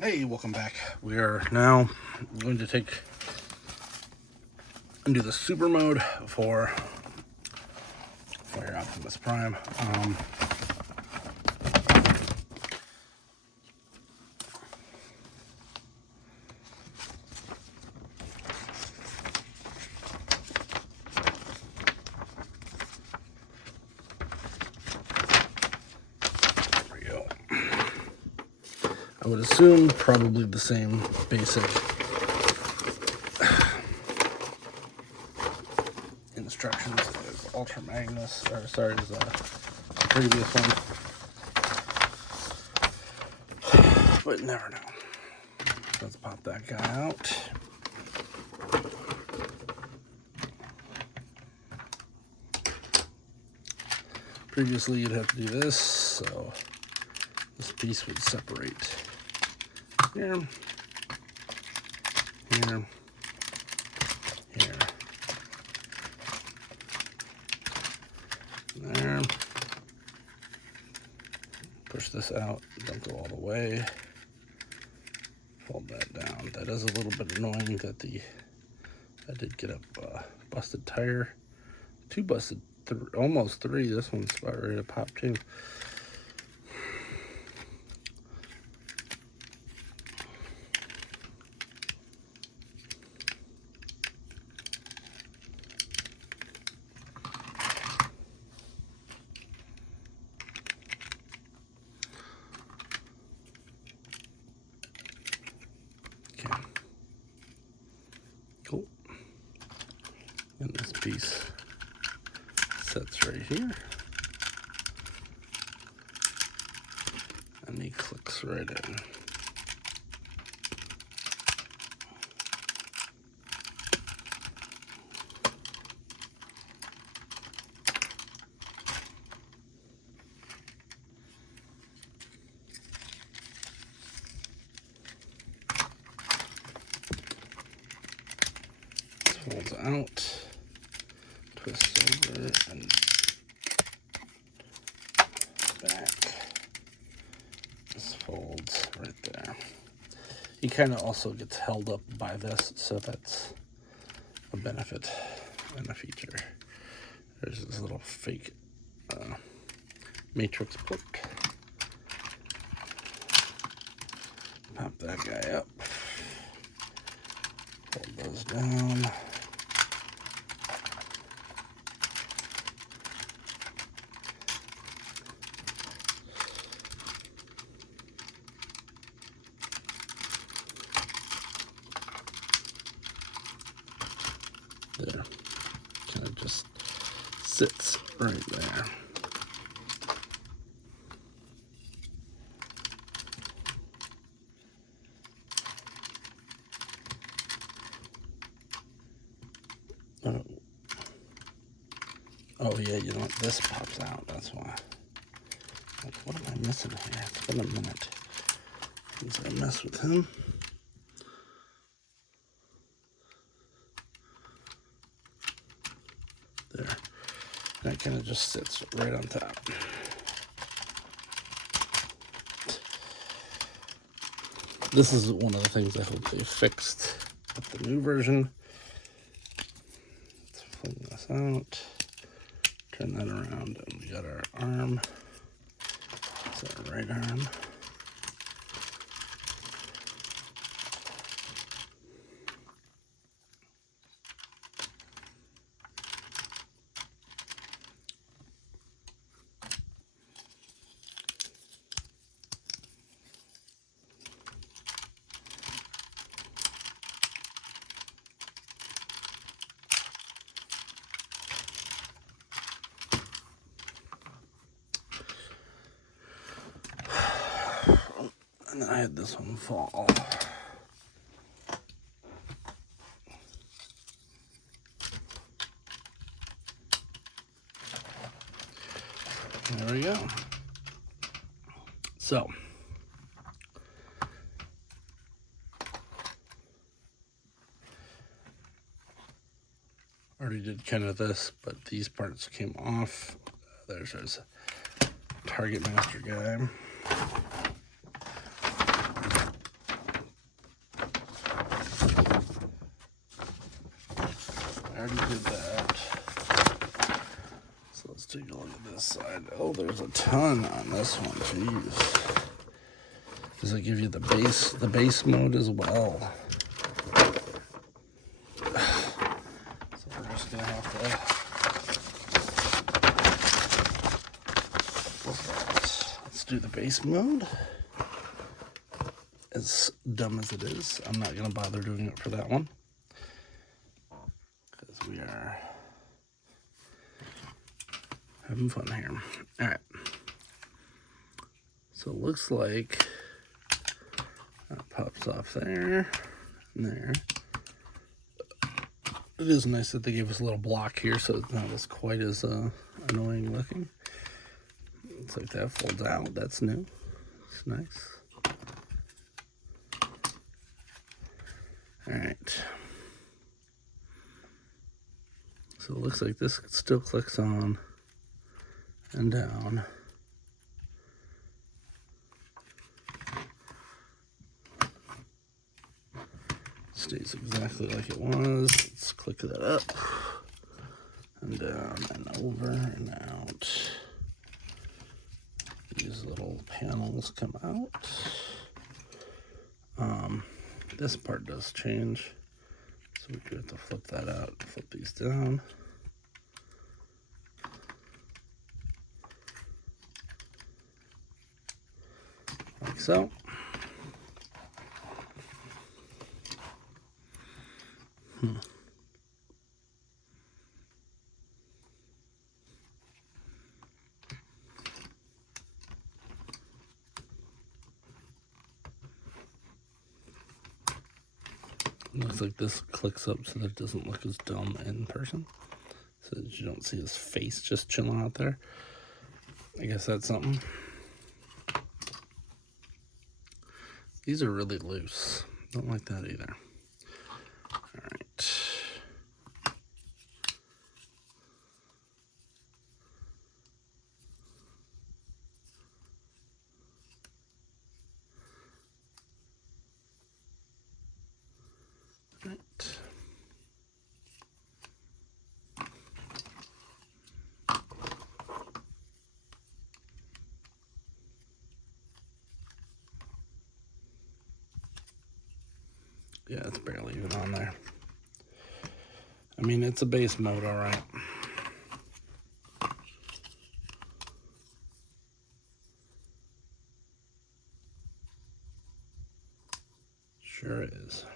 Hey, welcome back. We are now going to take and do the super mode for your Optimus Prime. There we go. I would assume probably the same basic instructions as Ultra Magnus, or sorry, as the previous one. But never know. Let's pop that guy out. Previously, you'd have to do this, so this piece would separate here, here, here, there. Push this out, don't go all the way. Fold that down. That is a little bit annoying that I did get a busted tire. Two busted, almost three. This one's about ready to pop too. Okay. Cool. And this piece sits right here. And he clicks right in. Folds out, twist over, and back. This folds right there. He kind of also gets held up by this, so that's a benefit and a feature. There's this little fake matrix port. Pop that guy up. Fold those down. There. Kind of just sits right there. Oh yeah, you know what? This pops out. That's why. Like, what am I missing here? It's been a minute since I messed with him. There. That kind of just sits right on top. This is one of the things I hope they fixed with the new version. Let's pull this out. Turn that around, and we got our arm. That's our right arm. And then I had this one fall. There we go. So, already did kind of this, but these parts came off. There's Target Master guy. already did that. So let's take a look at this side. Oh, there's a ton on this one. Jeez. Does it give you the base mode as well? So we're just gonna have to flip that. Let's do the base mode. As dumb as it is, I'm not gonna bother doing it for that one because we are having fun here. All right. So it looks like that pops off there and there. It is nice that they gave us a little block here so it's not as quite as annoying looking. Looks like that folds out. That's new. It's nice. All right. So it looks like this still clicks on and down. Stays exactly like it was. Let's click that up and down and over and out. These little panels come out. This part does change, so we do have to flip that out, flip these down. Like so. Looks like this clicks up so that it doesn't look as dumb in person. So that you don't see his face just chilling out there. I guess that's something. These are really loose. Don't like that either. All right. Right. Yeah, it's barely even on there. I mean, it's a base mode, all right. Sure is.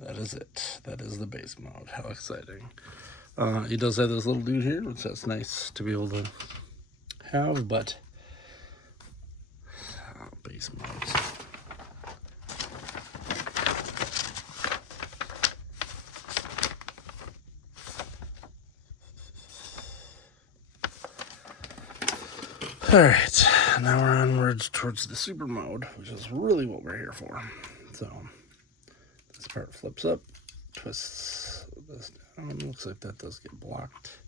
That is it. That is the base mode. How exciting. He does have this little dude here, which that's nice to be able to have, but base modes. All right, now we're onwards towards the super mode, which is really what we're here for. So this part flips up, twists this down. Looks like that does get blocked.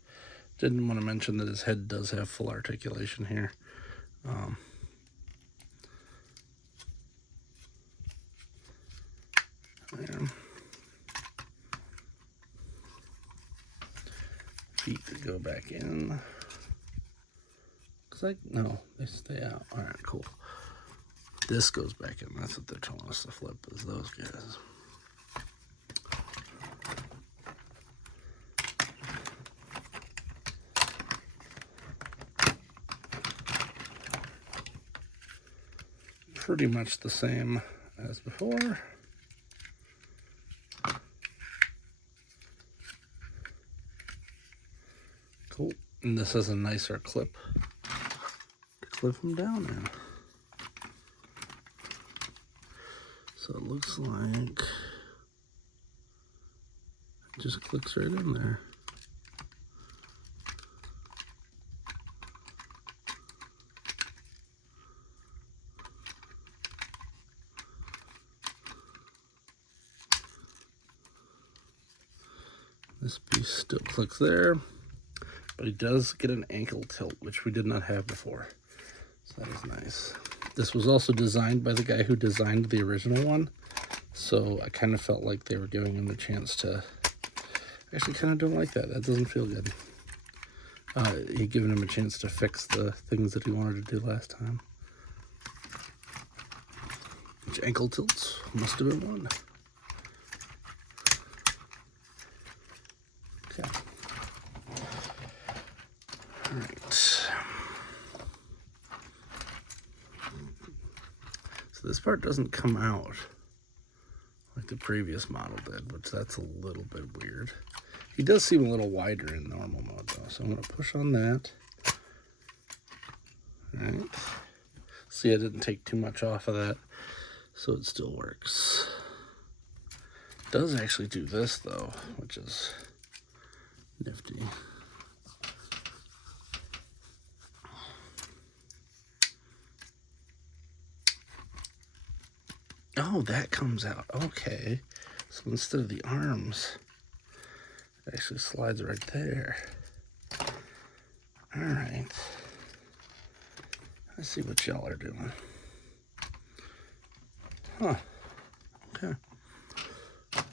Didn't want to mention that his head does have full articulation here. There. Feet that go back in. Looks like, no, they stay out. All right, cool. This goes back in. That's what they're telling us to flip, is those guys. Pretty much the same as before. Cool. And this is a nicer clip to clip them down in. So it looks like Just clicks right in there. This piece still clicks there, but he does get an ankle tilt, which we did not have before. So that is nice. This was also designed by the guy who designed the original one, so I kind of felt like they were giving him the chance to... Actually, kind of don't like that. That doesn't feel good. He given him a chance to fix the things that he wanted to do last time. Which ankle tilts must have been one. Okay. All right. So this part doesn't come out like the previous model did, which that's a little bit weird. He does seem a little wider in normal mode though, so I'm going to push on that. All right. See, I didn't take too much off of that, so it still works. It does actually do this though, which is nifty. Oh, that comes out. Okay. So instead of the arms, it actually slides right there. All right. Let's see what y'all are doing. Huh. Okay.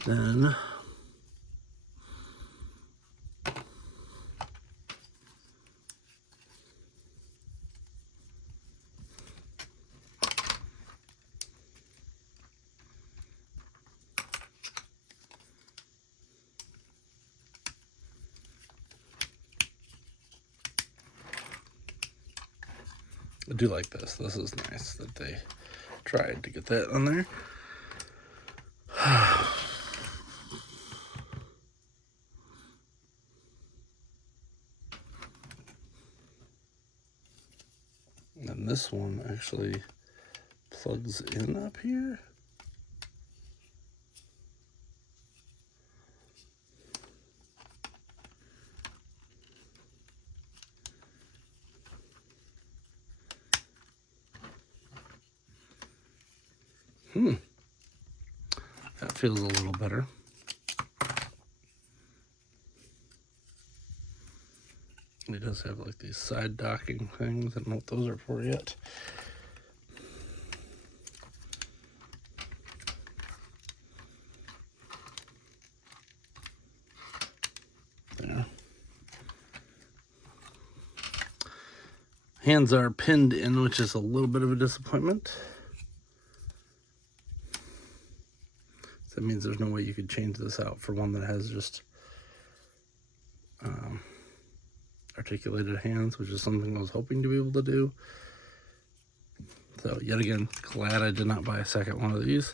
Then I do like this. This is nice that they tried to get that on there. And this one actually plugs in up here. That feels a little better. It does have like these side docking things. I don't know what those are for yet. There. Hands are pinned in, which is a little bit of a disappointment. That means there's no way you could change this out for one that has just articulated hands, which is something I was hoping to be able to do. So yet again, glad I did not buy a second one of these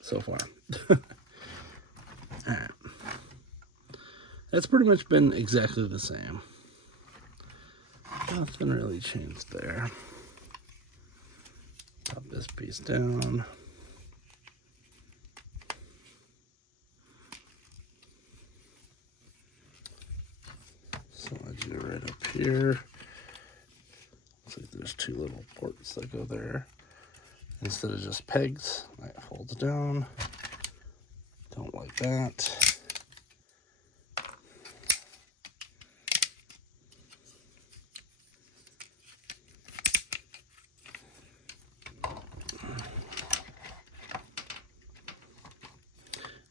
so far. Alright. That's pretty much been exactly the same. Nothing really changed there. Pop this piece down. Slide you right up here. Looks like there's two little ports that go there. Instead of just pegs, that folds down. Don't like that.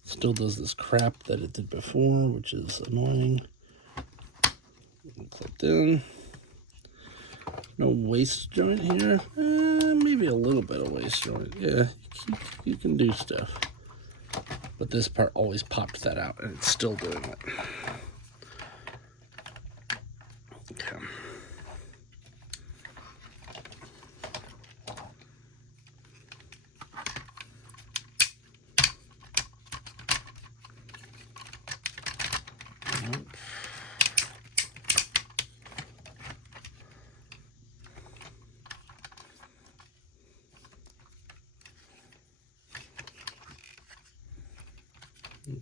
Still does this crap that it did before, which is annoying. Clipped in. No waist joint here. Maybe a little bit of waist joint. Yeah, you can do stuff. But this part always popped that out, and it's still doing it. Okay.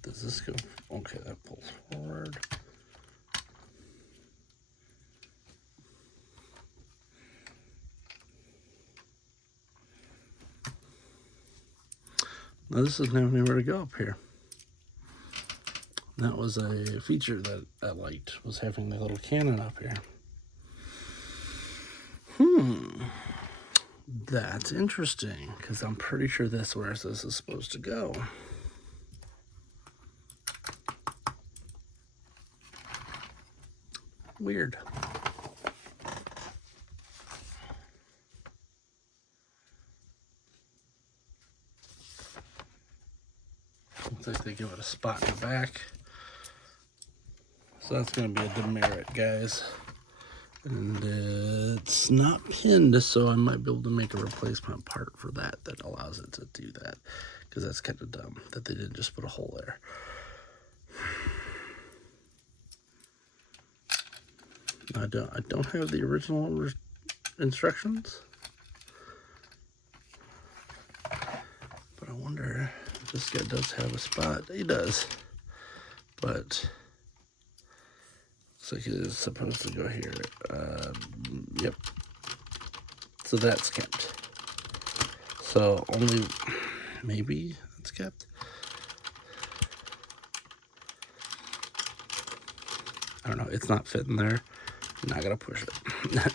Does this go? Okay, that pulls forward. Now this doesn't have anywhere to go up here. That was a feature that I liked, was having the little cannon up here. That's interesting, because I'm pretty sure that's where this is supposed to go. Weird. Looks like they give it a spot in the back. So that's going to be a demerit, guys. And it's not pinned, so I might be able to make a replacement part for that allows it to do that. Because that's kind of dumb that they didn't just put a hole there. I don't have the original instructions. But I wonder if this guy does have a spot. He does. But looks like it is supposed to go here. Yep. So that's kept. So only maybe that's kept. I don't know. It's not fitting there. I'm not gonna push it.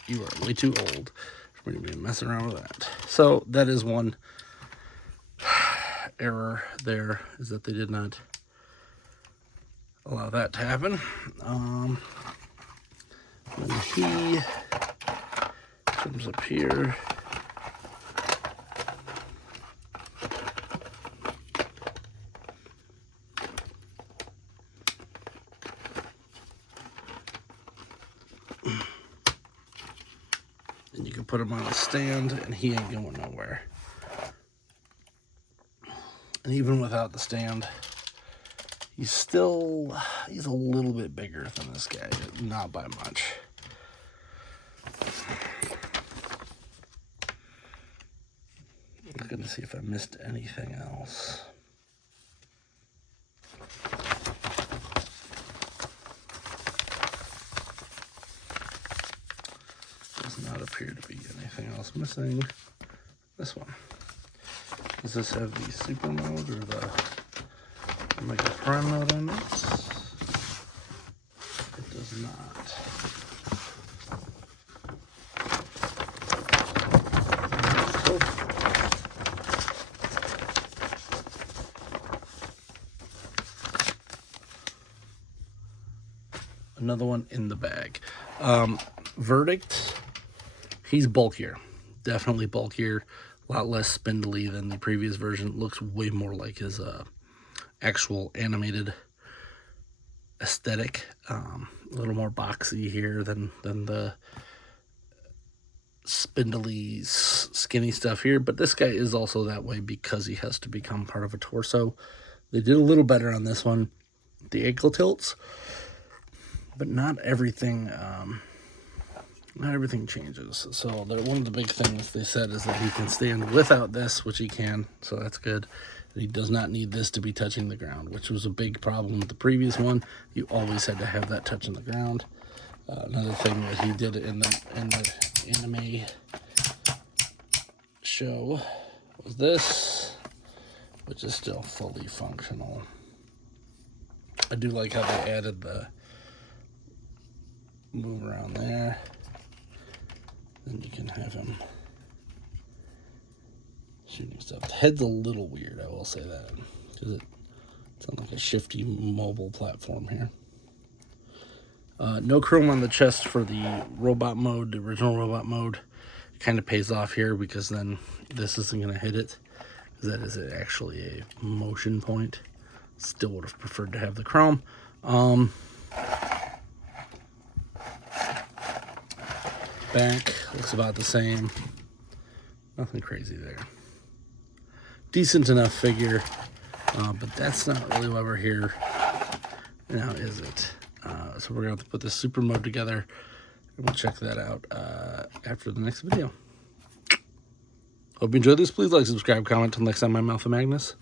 You are way too old for me to be messing around with that. So that is one error there, is that they did not allow that to happen. When he comes up here, and you can put him on a stand and he ain't going nowhere. And even without the stand, he's a little bit bigger than this guy, not by much. Looking to see if I missed anything else. Does not appear to be anything else missing. This one. Does this have the super mode or the Omega Prime mode on it? It does not. Another one in the bag. Verdict, he's bulkier. Definitely bulkier. A lot less spindly than the previous version. Looks way more like his actual animated aesthetic. A little more boxy here than the spindly, skinny stuff here. But this guy is also that way because he has to become part of a torso. They did a little better on this one. The ankle tilts. But not everything changes. So one of the big things they said is that he can stand without this, which he can, so that's good. And he does not need this to be touching the ground, which was a big problem with the previous one. You always had to have that touching the ground. Another thing that he did in the anime show was this, which is still fully functional. I do like how they added the move around there. Then you can have him shooting stuff. The head's a little weird, I will say that, because it's on like a shifty mobile platform here. No chrome on the chest for the robot mode, the original robot mode. It kind of pays off here because then this isn't going to hit it, because that is actually a motion point. Still would have preferred to have the chrome. Back looks about the same. Nothing crazy there. Decent enough figure, but that's not really why we're here now, is it? So we're going to have to put this super mode together, and we'll check that out after the next video. Hope you enjoyed this. Please like, subscribe, comment. Until next time, I'm Alpha Magnus.